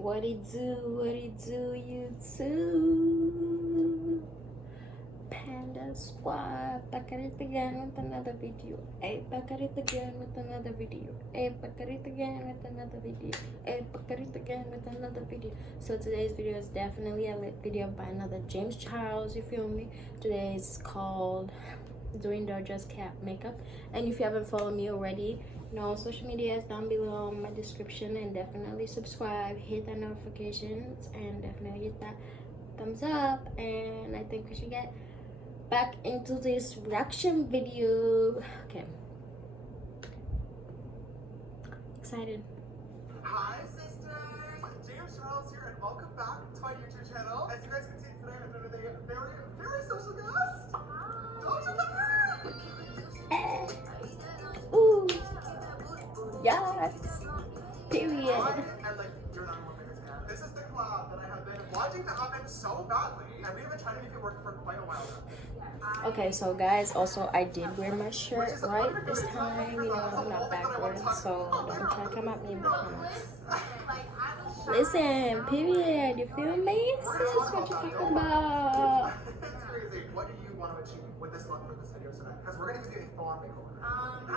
What it do, you too? Panda Squad, back at it again with another video. Hey, back at it again with another video. Hey, back at it again with another video. Hey, back at it again with another video. So today's video is definitely a lit video by another James Charles, you feel me? Today is called doing DoJa Cat makeup. And if you haven't followed me already, social media is down below in my description, and definitely subscribe, hit that notifications, and definitely hit that thumbs up. And I think we should get back into this reaction video. Okay, excited. Hi sisters, it's James Charles here, and welcome back to my YouTube channel. As you guys can see today, I'm with a very, very special guest. DoJa Cat. Ooh, yes, period. And like, you're not one biggest fan. This is the collab that I have been wanting to happen so badly, and we've been trying to make it work for quite a while now. Okay, so guys, also I did wear my shirt right this time, not backwards, so don't try to come at me in the comments. Listen, period, you feel me? This is what you're talking about. It's crazy. What do you want to achieve with this look for this video today? Because we're going to give you a full-on makeover. I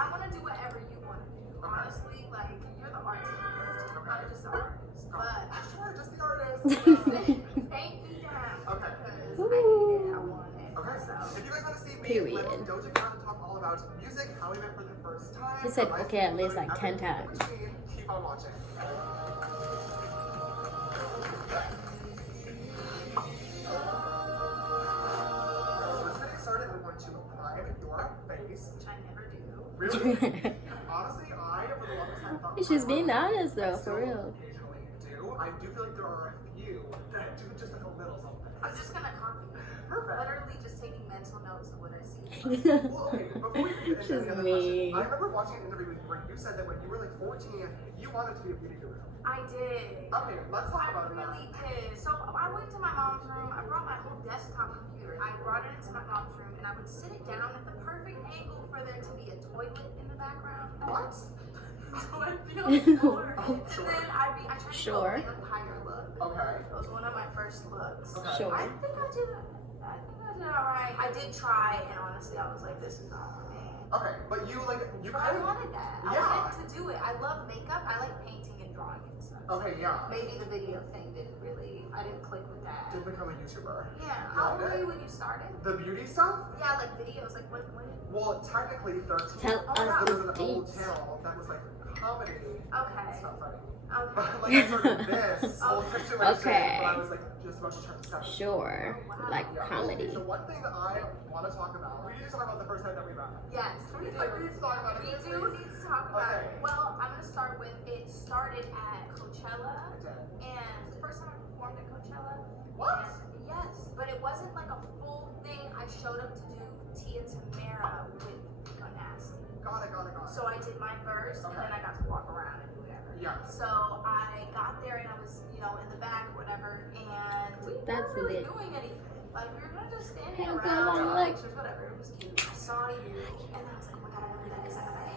want to do whatever you want to do. Honestly, like, you're the artist. I'm just the artist. But Sure, just the artist. paint me down. Okay. Because I need it, I want it. Okay, So, if you guys want to see me Period. with DoJa Cat talk all about music, how we met for the first time. He said okay at least like 10 times. Keep on watching. So let's get started. We want to prime your face. which I never do. Really? Honestly, I for the longest time thought She's being I honest though, still for real. occasionally do. I do feel like there are a few that do just like a little something. I'm just going to copy. Perfect. Literally just taking mental notes of what I see. Well, okay, before we get into She's the other mean. question, I remember watching an interview with you where you said that when you were like 14, you wanted to be a beauty guru. I did. Okay, let's talk about I that. really did. So I went to my mom's room. I brought my whole desktop computer. I brought it into my mom's room, and I would sit it down at the perfect angle for there to be a toilet in the background. What? So I'd be on the floor. Oh, And sure. then I tried to Sure. do a vampire look. Okay. It was one of my first looks. Okay. Sure. I think I did alright. I did try, and honestly, I was like, this is not for me. Okay, but you like, you But I kind of. wanted that. I Yeah. wanted to do it. I love makeup. I like painting and drawing and stuff. Okay, yeah. Maybe the video thing didn't really, I didn't click with that. Did become a YouTuber. Yeah. How old Got were it. you when you started? The beauty stuff? Yeah, like videos. Like when? Well, technically 13. Tell Oh, us There was the an old dates. channel that was like comedy. Okay. It's not funny. Okay. But like I started this whole situation Okay. when I was like just about to turn 7. Sure, like Yeah. comedy. So one thing that I want to talk about, we need to talk about the first time that we met. Yes, we do. Like, we need to talk about it. We do need to talk about Okay. it. Well, I'm gonna start with it started at Coachella, Okay. and the first time I performed at Coachella. What? And yes, but it wasn't like a full thing. I showed up to do Tia Tamara with Go Nasty. Got it. So I did my verse, and then I got to walk around and do whatever. Yeah. So I got there, and I was, in the back or whatever, and we That's weren't really lit. doing anything. Like, we were kind of just standing Hands around, on, taking like- pictures, whatever. It was cute. I saw you, and then I was like, oh my god, I know who that is. I got that hair.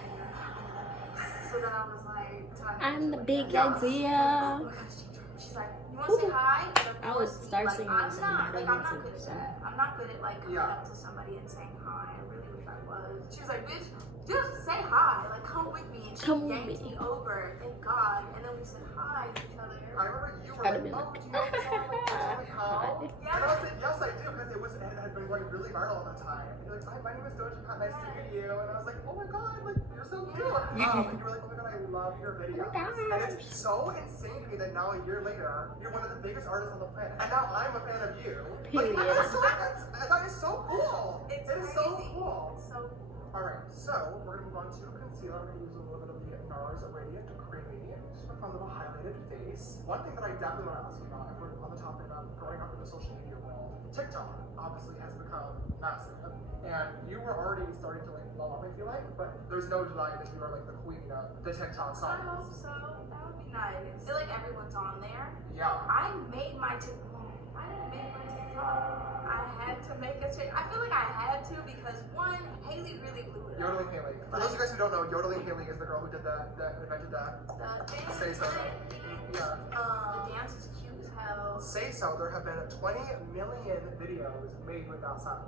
So then I was like, telling her, I'm the like, big yes. idea. Oh my gosh, she's like, you want to say hi? And of I would course, start like, singing I'm this not, on like, I'm not YouTube, good at so. that. I'm not good at like coming Yeah. up to somebody and saying hi. I really wish I was. She was like, bitch, just say hi. Like, come with me. And she Come with yanked me. me over. Thank God. And then we said hi to each other. I remember you were I'd have like, been oh, like- do you know this song? Like, tell me how? Yeah. And I was like, yes, I do, because it had been going really viral at the time. And you're like, hi, my name is DoJa Cat, nice to meet you. And I was like, oh my god, like, you're so cute. And you were like, oh my god, I love your videos. gosh. And it's so insane to me that now a year later, you're one of the biggest artists on the planet. And now I'm a fan of you. Like, Period. that is so cool. It's It is so crazy. cool. It's so Alright, so we're gonna move on to concealer. I'm gonna use a little bit of the NARS Radiant Creamy, just for a fun little highlighted face. One thing that I definitely want to ask you about, if we're on the topic of growing up in the social media world, TikTok obviously has become massive, and you were already starting to like blow up, I feel like, but there's no denying that you are like the queen of the TikTok I song. hope so. That would be nice. I feel like everyone's on there. Yeah. I made my TikTok. I didn't make my TikTok. I had to make a TikTok. I feel like I had to because one, Haley really blew it up. Yodeling Haley. For those of you guys who don't know, Yodeling Haley is the girl who did that invented that. The Say something. Yeah. The dance say so, there have been 20 million videos made with that sound.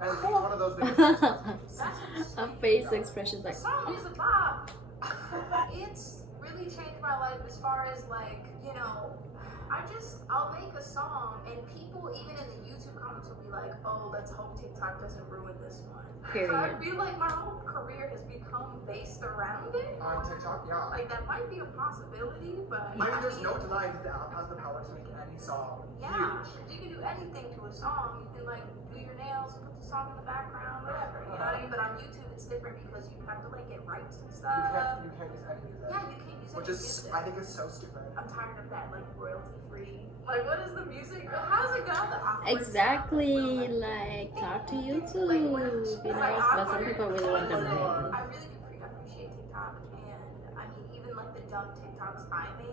And each one of those videos has A face expression like, The song is a bop. It's really changed my life as far as like, you know, I'll make a song and people even in the YouTube comments will be like, oh, let's hope TikTok doesn't ruin this one. Period. So I feel like my whole career has become based around it. on TikTok, yeah. Like that might be a possibility, but I mean, there's no denying that the app has the power to make any song yeah, huge. you can do anything to a song. You can like do your nails, put the song in the background, whatever. You know what I mean? But on YouTube, it's different because you have to like get rights and stuff. You can't use any music. Yeah, you can't use Which any is, music. I think is so stupid. I'm tired of that, like royalty free. Like, what is the music? How's it got the awkward exactly, sound? like, talk to YouTube. Like, You when- know, it's like but some awkward. people really want them in. I really do appreciate TikTok, and I mean, even like the dumb TikToks I make.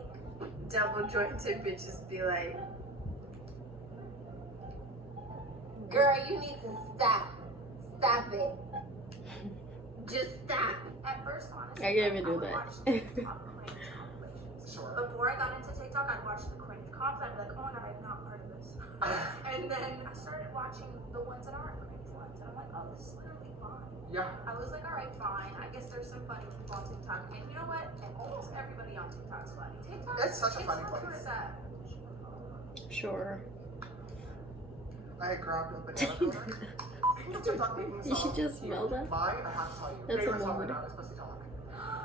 Double jointed bitches be like, girl, you need to stop. Stop it. Just stop. At first, honestly, I can't even do would that. watch TikTok compilations. Sure. Before I got into TikTok, I'd watch the cringe comps. I'd be like, oh my god, I'm not part of this. And then I started watching the ones that aren't cringe ones. And I'm like, oh, this is literally fun. Yeah. I was like, all right, fine. I guess there's some funny people on TikTok. And you know what? And almost everybody on TikTok's funny. TikTok, It's such a funny where place. it's at. Sure. I grabbed a banana coner. Speaking of TikTok making songs, You should just smell that. My, I have to tell you, That's a favorite song right mood. now is Pussy Talk.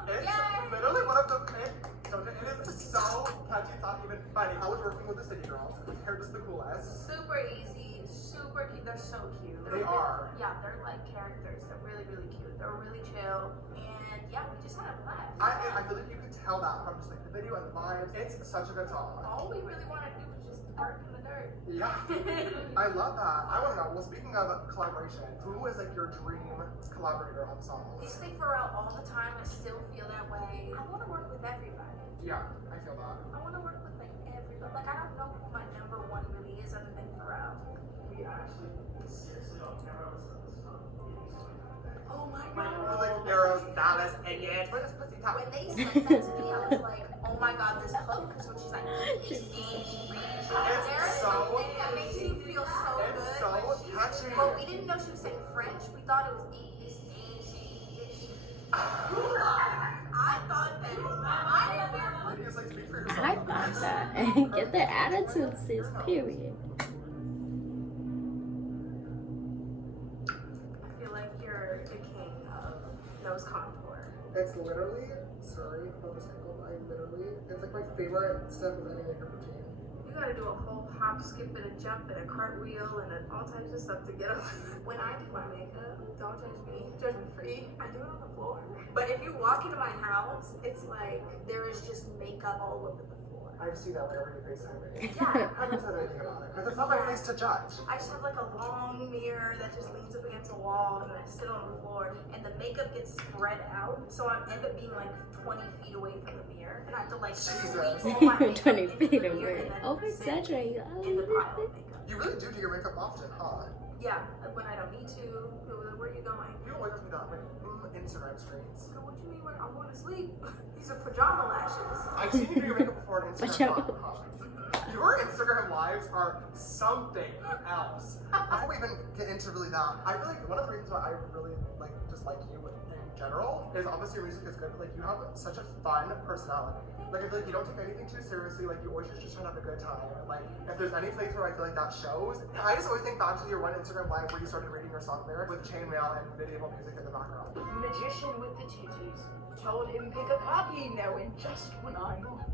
It's Yay! literally one of the, it is so catchy, it's not even funny. I was working with the City Girls, they're just the coolest. Super easy, super cute. They're so cute. They are. Yeah, they're like characters. They're really, really cute. They're really chill. And yeah, we just had a blast. I feel like you could tell that from just like the video and the vibes. It's such a good song. All we really want to do is just park in the dirt. Yeah. I love that. I want to know, well, speaking of collaboration, who is like your dream collaborator on They songs? say Pharrell all the time. I still feel that way. I want to work with everybody. Yeah, I feel that. I want to work with like everybody. Like I don't know who my number one really is other than Pharrell. We actually seriously don't care about this song. Oh my We're god. like Narrows, Dallas, and yeah, it's just Pussy Talk. When they said that to me, I was like, oh my god, this hook. Because when she's like, It's there is so, something that makes you feel so it's good. so when she's- catchy. But we didn't know she was saying French. We thought it was English. I thought that. I didn't Ladies, like, speak for yourself. I thought that. Get the attitude, sis, period. I feel like you're the king of nose contour. It's literally, sorry about this ankle, it's like my favorite step of any makeup routine. You gotta do a whole hop, skip, and a jump, and a cartwheel, and all types of stuff to get up. When I do my makeup, don't judge me free. I do it on the floor. But if you walk into my house, it's like there is just makeup all over the floor. I've seen that whenever you FaceTime me. Yeah. I haven't said anything about it, because it's not my face to judge. I just have like a long mirror that just leans up against a wall, and then I sit on the floor, and the makeup gets spread out, so I end up being like 20 feet away from the mirror, and I have to like Jesus. squeeze all my makeup 20 into feet the mirror away. and then Oh, sit exaggerate. in the pile of makeup. You really do your makeup often, huh? Yeah, when I don't need to. Where are you going? You always do that, like, Instagram screens. So what do you mean when I'm going to sleep? These are pajama lashes. I've seen you do your makeup before on Instagram. Pajama. Your Instagram lives are something else. Before we even get into really that, I feel like one of the reasons why I really like just like you in general is obviously your music is good, but like you have such a fun personality. Like I feel like you don't take anything too seriously, like you always just trying to have a good time. Like if there's any place where I feel like that shows, I just always think back to your one Instagram live where you started reading your song lyrics with chainmail and medieval music in the background. Magician with the tutus told him pick a copy, knowing just when I'm on.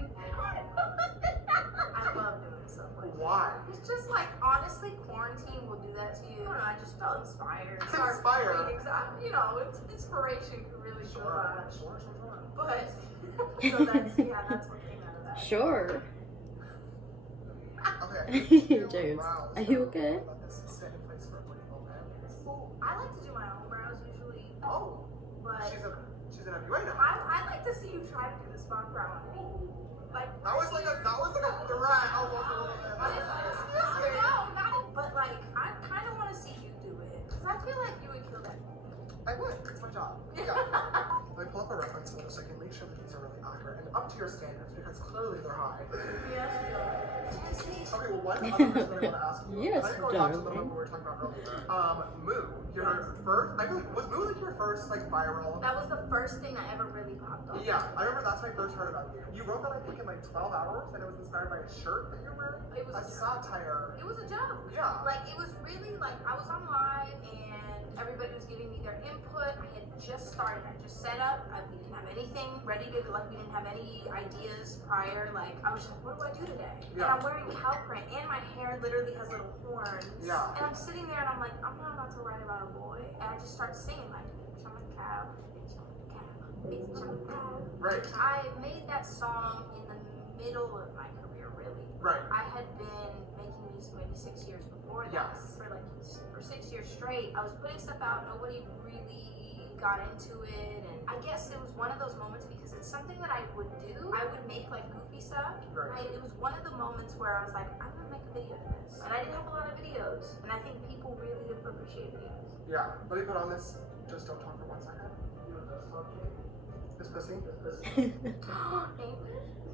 I love doing stuff like that. Why? It's just like, honestly, quarantine will do that to you. I don't know, I just felt inspired. Inspired? You know, it's inspiration can really do a lot. Sure. But, so that's, yeah, that's what came out of that. Sure. Okay. James, are you okay? Let this sit in place for a brief moment. Well, I like to do my own brows usually, Oh, but she's a WA now. I like to see you try to do the spot brow on me. Like, That was like a threat almost a little bit. but like, I kind of want to see you do it because I feel like you would kill that. I would. It's my job. Yeah. Let me pull up a reference photo so I can make sure that these are really accurate and up to your standards because clearly they're high. Yes, Okay, well, one other question I want to ask you. Yes, I go back to the darling. one we were talking about earlier. Moo, your first, I feel like, was Moo like your first, like, viral? That was the first thing that ever really popped off. Yeah, I remember that's when I first heard about you. You wrote that, I think, in like 12 hours, and it was inspired by a shirt that you were wearing? It was a satire. It was a joke. Yeah. Like, it was really, like, I was on live, and everybody was giving me their input. I had just started. I just set up. We didn't have anything ready to, like, we didn't have any ideas prior. Like, I was just like, what do I do today? Yeah. And I'm wearing cow print, and my hair literally has little horns. Yeah. And I'm sitting there, and I'm like, I'm not about to write about a boy. And I just start singing, like, bitch, I'm a cow, bitch, I'm a cow, bitch, I'm a cow. Right. I made that song in the middle of my career, really. Right. I had been making music maybe 6 years before that. Yes. For 6 years straight. I was putting stuff out, nobody really got into it, and I guess it was one of those moments because it's something that I would do. I would make like goofy stuff. Right. It was one of the moments where I was like, I'm gonna make a video of this. And I didn't have a lot of videos, and I think people really appreciate videos. Yeah. Let me put on this. Just don't talk for 1 second. This pussy.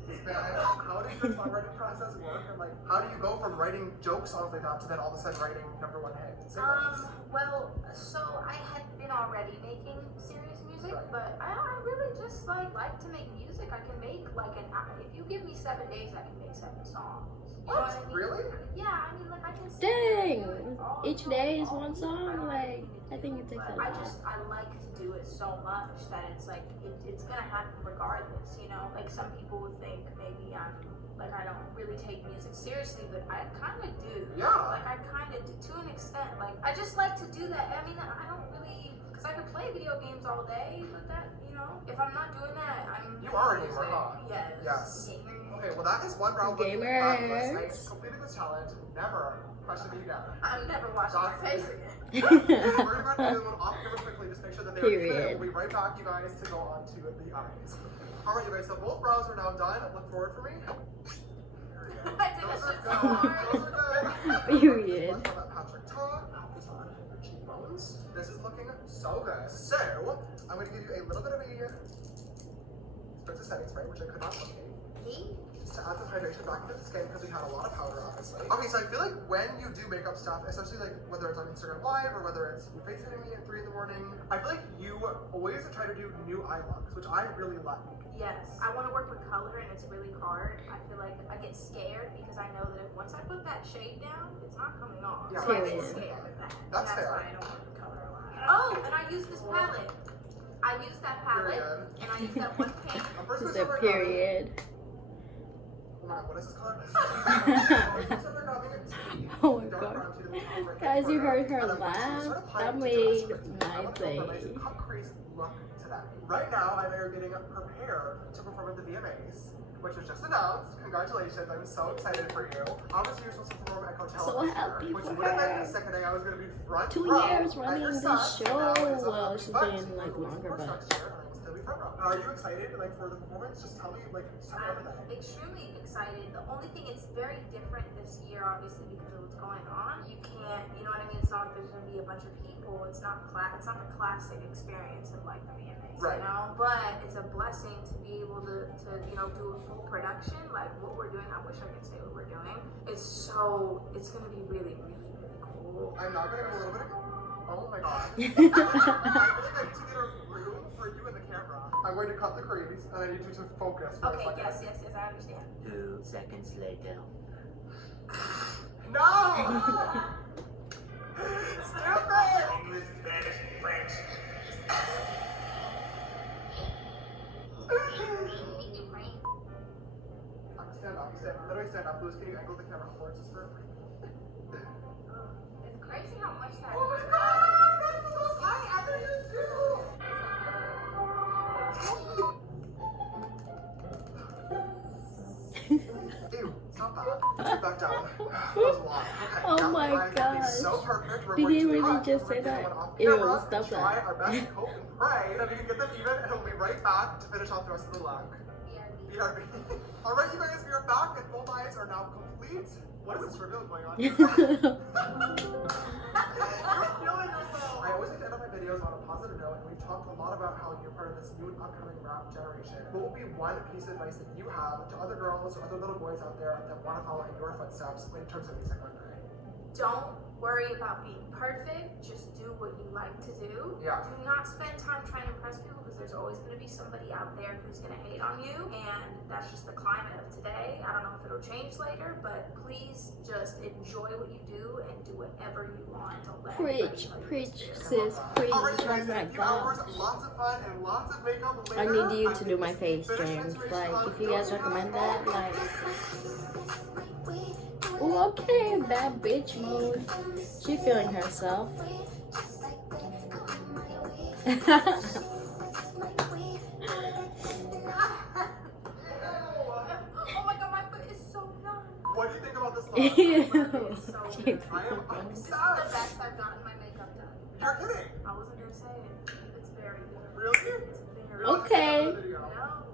How does your songwriting process work? And like, how do you go from writing joke songs like that to then all of a sudden writing #1 hit singles? Well, so I had been already making serious music, Right. but I really just like to make music. I can make like if you give me 7 days, I can make 7 songs. You know What? what I mean? Really? Yeah, I mean, like I can. sit Dang! there and do it all Each the day time, is all one the time. song? don't Like, need I to think do it takes but a lot. I like to do it so much that it's like it's gonna happen regardless. You know, like some people would think maybe I don't really take music seriously, but I kind of do. Yeah. Like I kind of do to an extent. Like I just like to do that. I mean, I don't really, because I could play video games all day, but that, you know, if I'm not doing that, I'm. You are a gamer, huh? Yes. Yes. Gamer. Okay, well that is one round. Gamers. I completed this challenge. Never question me again. I'm never watching my face again. We're about to do one off camera quickly. Just make sure that they're Period. clear. We'll be right back, you guys, to go on to the eyes. All right, you guys. So both brows are now done. Look forward for me. I did Those that are shit good. so hard. Those are good. Period. Let's let Patrick talk. Put this on your cheekbones. This is looking so good. So I'm going to give you a little bit of a spritz of setting spray, which I could not locate. Just to add some hydration back into the skin because we had a lot of powder, obviously. Okay, so I feel like when you do makeup stuff, especially like whether it's on Instagram Live or whether it's you FaceTiming me at 3 in the morning, I feel like you always try to do new eye looks, which I really like. Yes, I want to work with color, and it's really hard. I feel like I get scared because I know that if once I put that shade down, it's not coming off. Yeah. So I get Period. scared of that. That's fair. why I don't work with color a lot. Oh, and I use this palette. I use that palette, Period. and I use that one pink. I'm first Just gonna a start by grabbing- period. Oh my God, what is this color? Oh my God. Guys, you heard her laugh? That made my day. Right now, I'm getting prepared to perform at the VMAs, which was just announced. Congratulations, I'm so excited for you. Obviously, you're supposed to perform at Coachella So this happy year, which for would have been her. the second day I was going to be front 2 row years at running your this set, show. and now it's Well, up. she's But been like longer, of course, but next year, I will still be front row. Are you excited for the performance? Just tell me, just tell me I'm everything. extremely excited. The only thing, it's very different this year, obviously, because of what's going on. You can't, you know what I mean? It's not like there's going to be a bunch of people. It's not it's not the classic experience of like the VMAs, Right. you know? But it's a blessing to be able to you know, do a full production. Like what we're doing, I wish I could say what we're doing. It's going to be really, really, really cool. I'm not gonna go a little bit ago. Oh my God. I feel like I need to get a room for you in the camera. I'm going to cut the crease and I need you to focus for a Okay, second. yes, I understand. 2 seconds later. No! Stupid! English, Spanish, French. Stand up, literally stand up. Louis, can you angle the camera towards us for It's crazy how much that. Oh my God! That's the most I ever used to! Ew, stop that. Let's get back down. That was a lot. Okay, Oh now my I'm gonna be gosh. so perfect. We're Did going he to really cut. just We're say gonna that? get one off Ew, camera stop and try that. our best and hope and pray that we can get them even, and we'll be right back to finish off the rest of the look. BRB. Alright, you guys, we are back, and both eyes are now complete. What is this reveal going on? You're killing yourself. I always like to end up my videos on a positive note, and we've talked a lot about how you're part of this new and upcoming rap generation. What would be one piece of advice that you have to other girls or other little boys out there that want to follow in your footsteps in terms of music one day? Don't worry about being perfect. Just do what you like to do. Yeah. Do not spend time trying to impress people because there's always going to be somebody out there who's going to hate on you. And that's just the climate of today. I don't know if it'll change later, but please just enjoy what you do and do whatever you want. Don't let anybody tell you Preach, what to do. sis, preach. Alright, Oh guys, my in a few hours, god. lots of fun and lots of makeup later. I need you to think do my this face, finished James. inspiration Like, on if you guys DoJa Cat. recommend that, like... Ooh, okay, bad bitch mode. She feeling herself. Oh my god, my foot is so numb. What do you think about this Ew. look? James. I am This is the obsessed. best I've gotten my makeup done. You're kidding. I wasn't gonna say it. It's very good. Really? It's very Okay. No.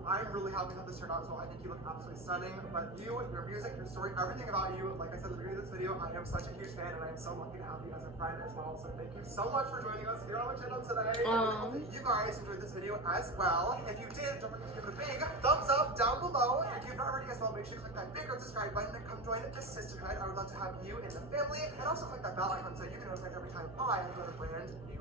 I'm really happy how this turned out as well. I think you look absolutely stunning. But you, your music, your story, everything about you, like I said at the beginning of this video, I am such a huge fan and I am so lucky to have you as a friend as well. So thank you so much for joining us here on my channel today. And I hope that you guys enjoyed this video as well. If you did, don't forget to give it a big thumbs up down below. If you've not already as well, make sure you click that big red subscribe button and come join the sisterhood. I would love to have you in the family. And also click that bell icon so you can notified every time I upload a brand new video.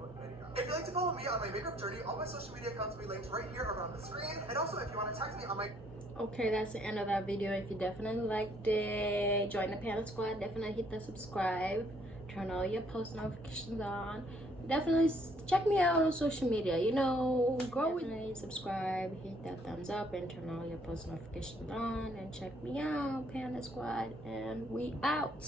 If you'd like to follow me on my makeup journey, all my social media accounts will be linked right here around the screen. And also if you want to text me on my Okay, that's the end of that video. If you definitely liked it, join the Pandas squad. Definitely hit the subscribe. Turn all your post notifications on. Definitely check me out on social media. You know, grow with me. Subscribe, hit that thumbs up, and turn all your post notifications on. And check me out, Pandas squad. And we out.